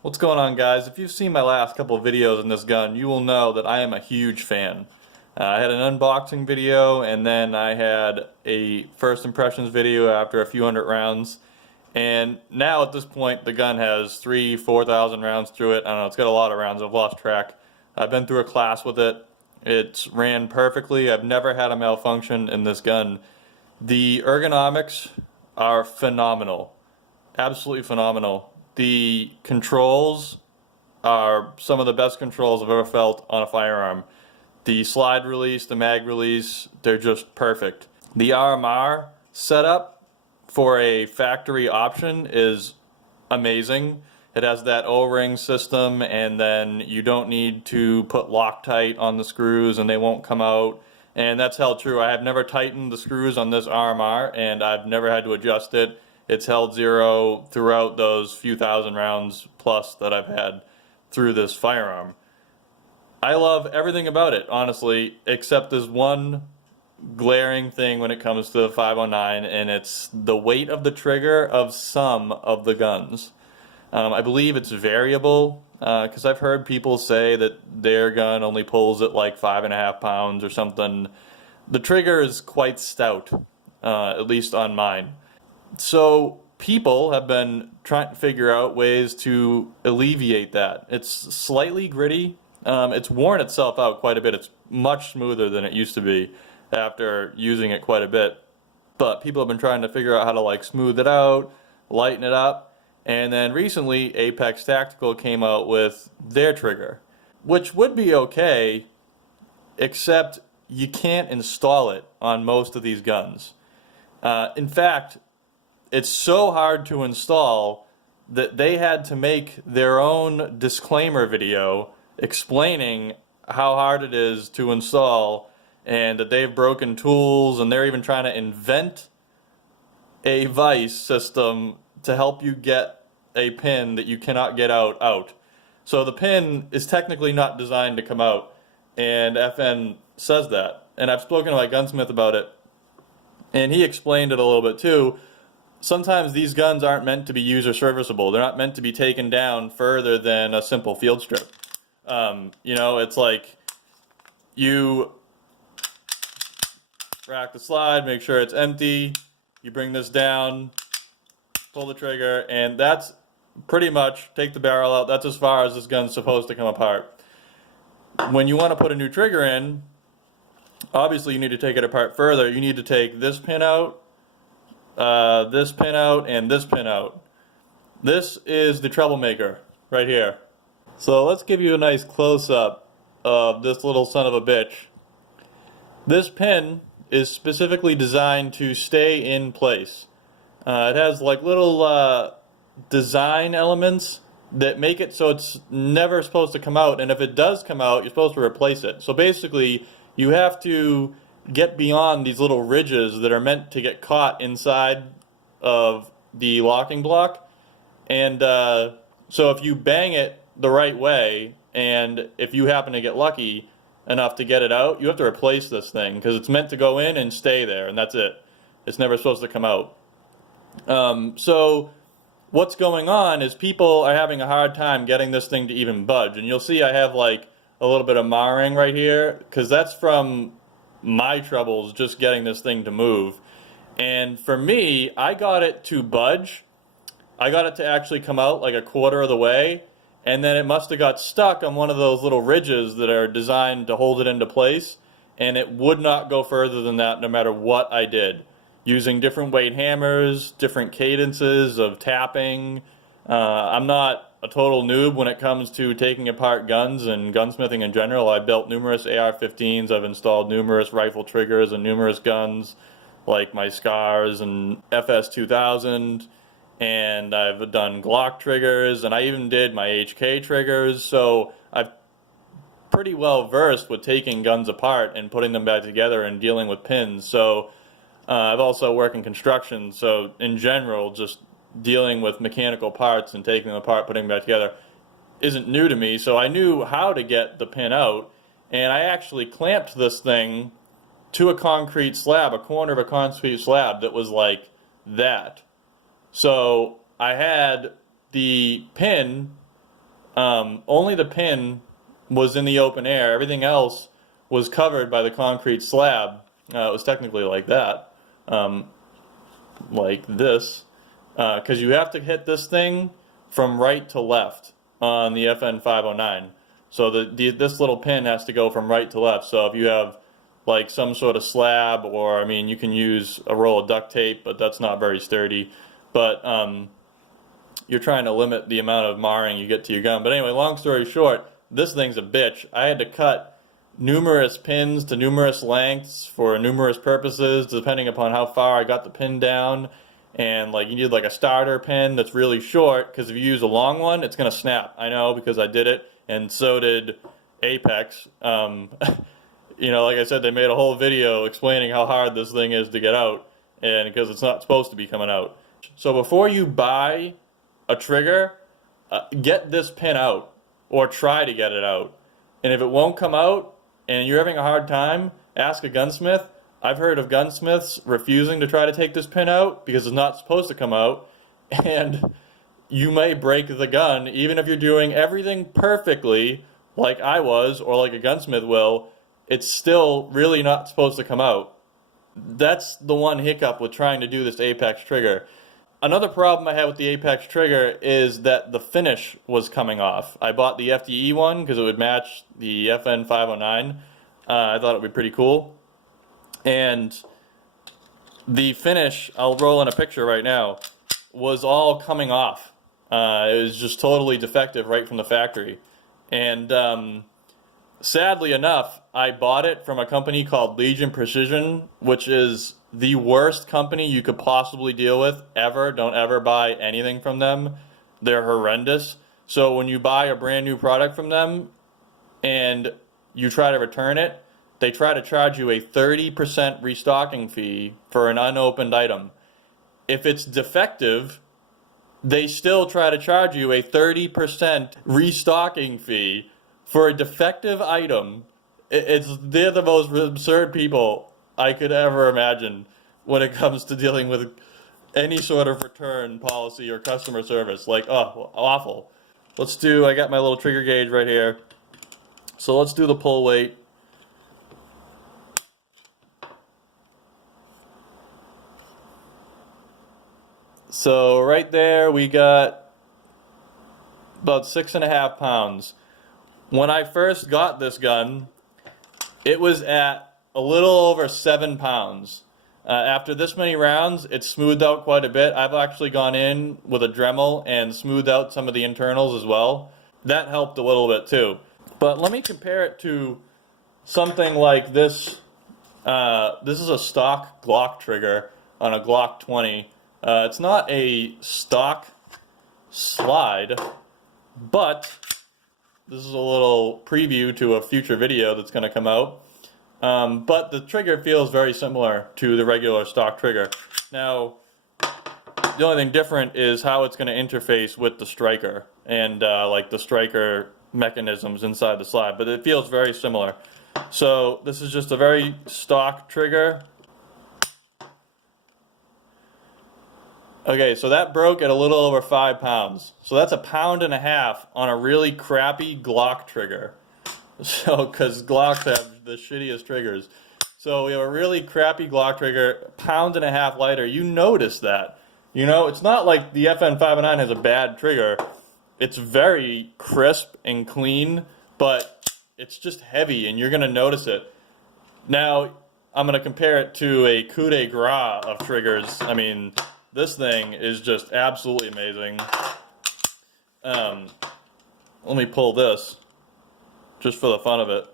What's going on, guys? If you've seen my last couple of videos on this gun, you will know that I am a huge fan. I had an unboxing video, and then I had a first impressions video after a few hundred rounds. And now at this point, the gun has 4,000 rounds through it. I don't know, it's got a lot of rounds. I've lost track. I've been through a class with it. It's ran perfectly. I've never had a malfunction in this gun. The ergonomics are phenomenal. Absolutely phenomenal. The controls are some of the best controls I've ever felt on a firearm. The slide release, the mag release, they're just perfect. The RMR setup for a factory option is amazing. It has that O-ring system, and then you don't need to put Loctite on the screws and they won't come out. And that's held true. I have never tightened the screws on this RMR, and I've never had to adjust it. It's held zero throughout those few thousand rounds plus that I've had through this firearm. I love everything about it, honestly, except this one glaring thing when it comes to the 509, and it's the weight of the trigger of some of the guns. I believe it's variable, because I've heard people say that their gun only pulls at like 5.5 pounds or something. The trigger is quite stout, at least on mine. So people have been trying to figure out ways to alleviate that. It's slightly gritty. It's worn itself out quite a bit. It's much smoother than it used to be after using it quite a bit. But people have been trying to figure out how to like smooth it out, lighten it up. And then recently Apex Tactical came out with their trigger, which would be okay, except you can't install it on most of these guns. In fact, it's so hard to install that they had to make their own disclaimer video explaining how hard it is to install, and that they've broken tools, and they're even trying to invent a vice system to help you get a pin that you cannot get out. So the pin is technically not designed to come out, and FN says that. And I've spoken to my gunsmith about it, and he explained it a little bit too. Sometimes these guns aren't meant to be user serviceable. They're not meant to be taken down further than a simple field strip. You know, it's like you rack the slide, make sure it's empty, you bring this down, pull the trigger, and that's pretty much, take the barrel out, that's as far as this gun's supposed to come apart. When you want to put a new trigger in, obviously you need to take it apart further. You need to take this pin out, this pin out, and this pin out. This is the troublemaker right here. So let's give you a nice close-up of this little son of a bitch. This pin is specifically designed to stay in place. It has like little design elements that make it so it's never supposed to come out, and if it does come out, you're supposed to replace it. So basically, you have to get beyond these little ridges that are meant to get caught inside of the locking block. And so if you bang it the right way, and if you happen to get lucky enough to get it out, you have to replace this thing, because it's meant to go in and stay there, and that's it. It's never supposed to come out. So what's going on is people are having a hard time getting this thing to even budge. And you'll see I have like a little bit of marring right here, because that's from my troubles just getting this thing to move. And for me, I got it to budge. I got it to actually come out like a quarter of the way, and then it must have got stuck on one of those little ridges that are designed to hold it into place, and it would not go further than that no matter what I did. Using different weight hammers, different cadences of tapping. I'm not a total noob when it comes to taking apart guns and gunsmithing in general. I built numerous AR-15s, I've installed numerous rifle triggers and numerous guns, like my Scars and FS-2000, and I've done Glock triggers, and I even did my HK triggers, so I'm pretty well versed with taking guns apart and putting them back together and dealing with pins. So I've also worked in construction, so in general, just dealing with mechanical parts and taking them apart, putting them back together isn't new to me. So I knew how to get the pin out, and I actually clamped this thing to a concrete slab, a corner of a concrete slab that was like that. So I had the pin Only the pin was in the open air. Everything else was covered by the concrete slab. It was technically like that, like this, because you have to hit this thing from right to left on the FN 509. So this little pin has to go from right to left. So if you have like some sort of slab, or I mean, you can use a roll of duct tape, but that's not very sturdy. But you're trying to limit the amount of marring you get to your gun. But anyway, long story short, this thing's a bitch. I had to cut numerous pins to numerous lengths for numerous purposes, depending upon how far I got the pin down. And like you need like a starter pin that's really short, because if you use a long one, it's gonna snap. I know, because I did it, and so did Apex. You know, like I said, they made a whole video explaining how hard this thing is to get out, and because it's not supposed to be coming out. So before you buy a trigger, get this pin out, or try to get it out. And if it won't come out and you're having a hard time, ask a gunsmith. I've heard of gunsmiths refusing to try to take this pin out because it's not supposed to come out, and you may break the gun even if you're doing everything perfectly like I was, or like a gunsmith will. It's still really not supposed to come out. That's the one hiccup with trying to do this Apex trigger. Another problem I had with the Apex trigger is that the finish was coming off. I bought the FDE one because it would match the FN 509. I thought it would be pretty cool. And the finish, I'll roll in a picture right now, was all coming off. It was just totally defective right from the factory. And sadly enough, I bought it from a company called Legion Precision, which is the worst company you could possibly deal with ever. Don't ever buy anything from them. They're horrendous. So when you buy a brand new product from them and you try to return it, they try to charge you a 30% restocking fee for an unopened item. If it's defective, they still try to charge you a 30% restocking fee for a defective item. They're the most absurd people I could ever imagine when it comes to dealing with any sort of return policy or customer service. Like, oh, awful. I got my little trigger gauge right here. So let's do the pull weight. So right there we got about 6.5 pounds. When I first got this gun, it was at a little over 7 pounds. After this many rounds, it's smoothed out quite a bit. I've actually gone in with a Dremel and smoothed out some of the internals as well. That helped a little bit too. But let me compare it to something like this. This is a stock Glock trigger on a Glock 20. It's not a stock slide, but this is a little preview to a future video that's going to come out. But the trigger feels very similar to the regular stock trigger. Now, the only thing different is how it's going to interface with the striker and like the striker mechanisms inside the slide, but it feels very similar. So this is just a very stock trigger. Okay, so that broke at a little over 5 pounds. So that's 1.5 pounds on a really crappy Glock trigger. So, because Glocks have the shittiest triggers. So we have a really crappy Glock trigger, 1.5 pounds lighter. You notice that. You know, it's not like the FN 509 has a bad trigger. It's very crisp and clean, but it's just heavy, and you're going to notice it. Now, I'm going to compare it to a coup de grace of triggers. I mean, this thing is just absolutely amazing. Let me pull this, just for the fun of it.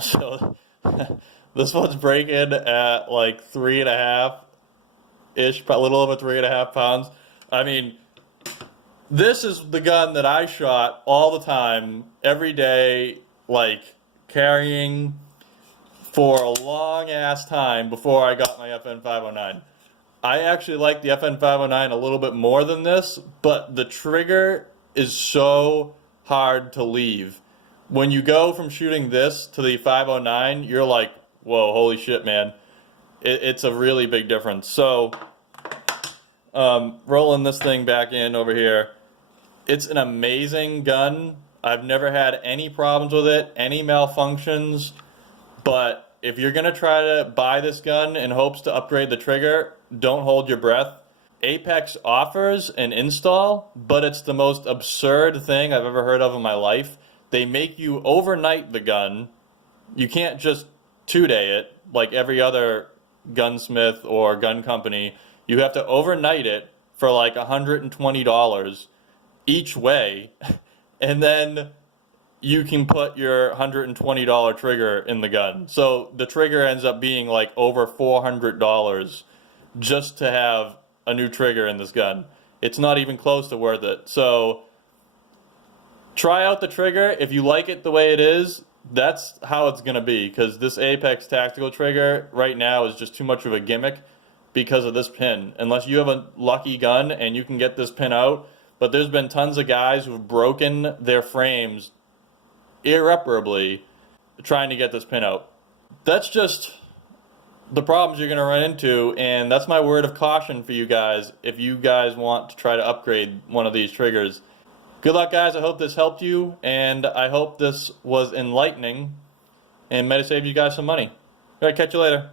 So, this one's breaking at like 3.5-ish, a little over 3.5 pounds. I mean, this is the gun that I shot all the time, every day, like carrying for a long ass time before I got my FN 509. I actually like the FN 509 a little bit more than this, but the trigger is so hard to leave. When you go from shooting this to the 509, you're like, whoa, holy shit, man. It's a really big difference. So, rolling this thing back in over here. It's an amazing gun. I've never had any problems with it, any malfunctions, but if you're going to try to buy this gun in hopes to upgrade the trigger, don't hold your breath. Apex offers an install, but it's the most absurd thing I've ever heard of in my life. They make you overnight the gun. You can't just 2-day it like every other gunsmith or gun company. You have to overnight it for like $120 each way, and then you can put your $120 trigger in the gun. So the trigger ends up being like over $400 just to have a new trigger in this gun. It's not even close to worth it. So try out the trigger. If you like it the way it is, that's how it's going to be, because this Apex tactical trigger right now is just too much of a gimmick because of this pin. Unless you have a lucky gun and you can get this pin out, but there's been tons of guys who've broken their frames irreparably trying to get this pin out. That's just the problems you're going to run into, and that's my word of caution for you guys if you guys want to try to upgrade one of these triggers. Good luck, guys. I hope this helped you, and I hope this was enlightening and might have saved you guys some money. All right, catch you later.